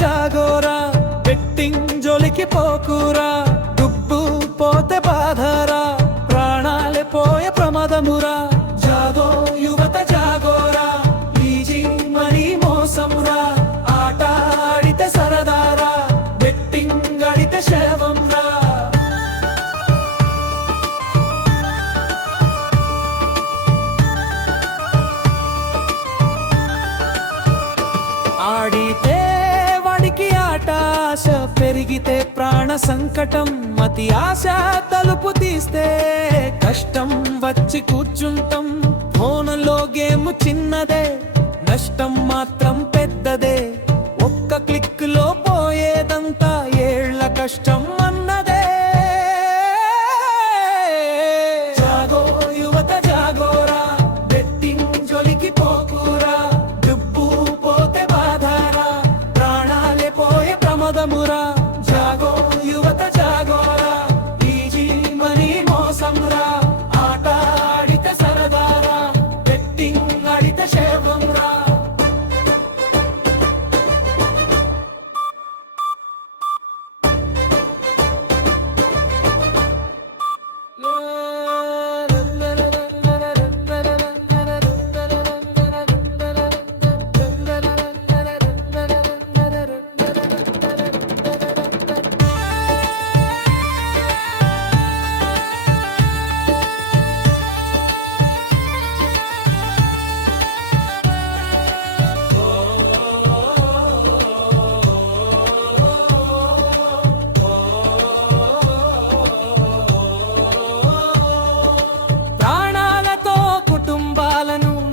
జాగోరా betting జోలికి పోకురా దుబ్బు పోతే బాధరా ప్రాణాలే పోయే ప్రమాదమురా జాగో యువత జాగోరా ఈజీ మనీ మోసమురా ఆట ఆడితే సరదారా బెట్టింగ్ ఆడితే శవంరా ఆడితే వాడికి ఆట ఆశ పెరిగితే ప్రాణ సంకటం అతి ఆశ తలుపు తీస్తే కష్టం వచ్చి కూర్చుంటాం ఫోన్లో గేమ్ చిన్నదే నష్టం మాత్రం పెద్దదే ఒక్క క్లిక్ లో పోయేదంతా ఏళ్ల కష్టం అన్నదే జాగో యువత జాగోరా బెట్టింగ్ జోలికి పోకురా దుబ్బు పోతే బాధరా ప్రాణాలే పోయే ప్రమాదమురా జాగో యువత జాగోరా ఈజీ మనీ మోసంరా ఆట ఆడితే సరదారా బెట్టింగ్ ఆడితే శవంరా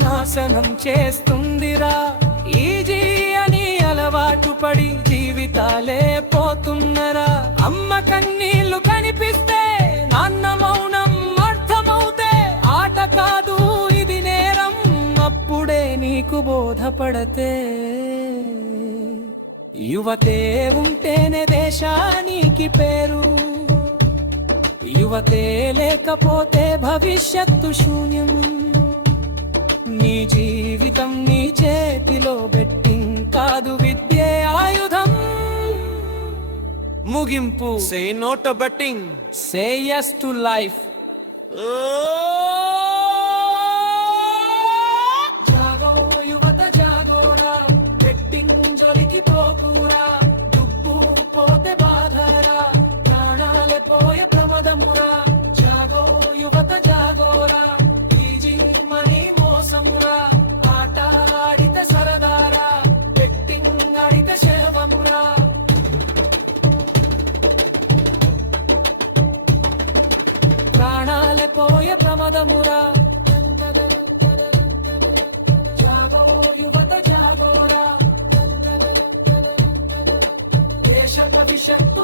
నాశనం చేస్తుందిరా ఈజీ అని అలవాటు పడి జీవితాలే పోతున్నరా అమ్మ కన్నీళ్లు కనిపిస్తే నాన్న మౌనం అర్థమవుతే ఆట కాదు ఇది నేరం అప్పుడే నీకు బోధపడతే యువతే ఉంటేనే దేశానికి పేరు యువతే లేకపోతే భవిష్యత్తు శూన్యం నీ జీవితం నీ చేతిలో బెట్టింగ్ కాదు విద్యే ఆయుధం ముగింపు say no to betting say yes to life జాగో యువత జాగోరా బెట్టింగ్ జోలికి పోకురా దుబ్బు పోతే బాధరా ప్రాణాలే పోయే ప్రమాదమురా జాగో యువత జాగోరా ఈజీ మనీ మోసమురా ఆట ఆడితే సరదారా బెట్టింగ్ ఆడితే శవంరా ప్రాణాలే పోయే ప్రమాదమురా జాగో యువత జాగోరా దేశ భవిష్యత్తు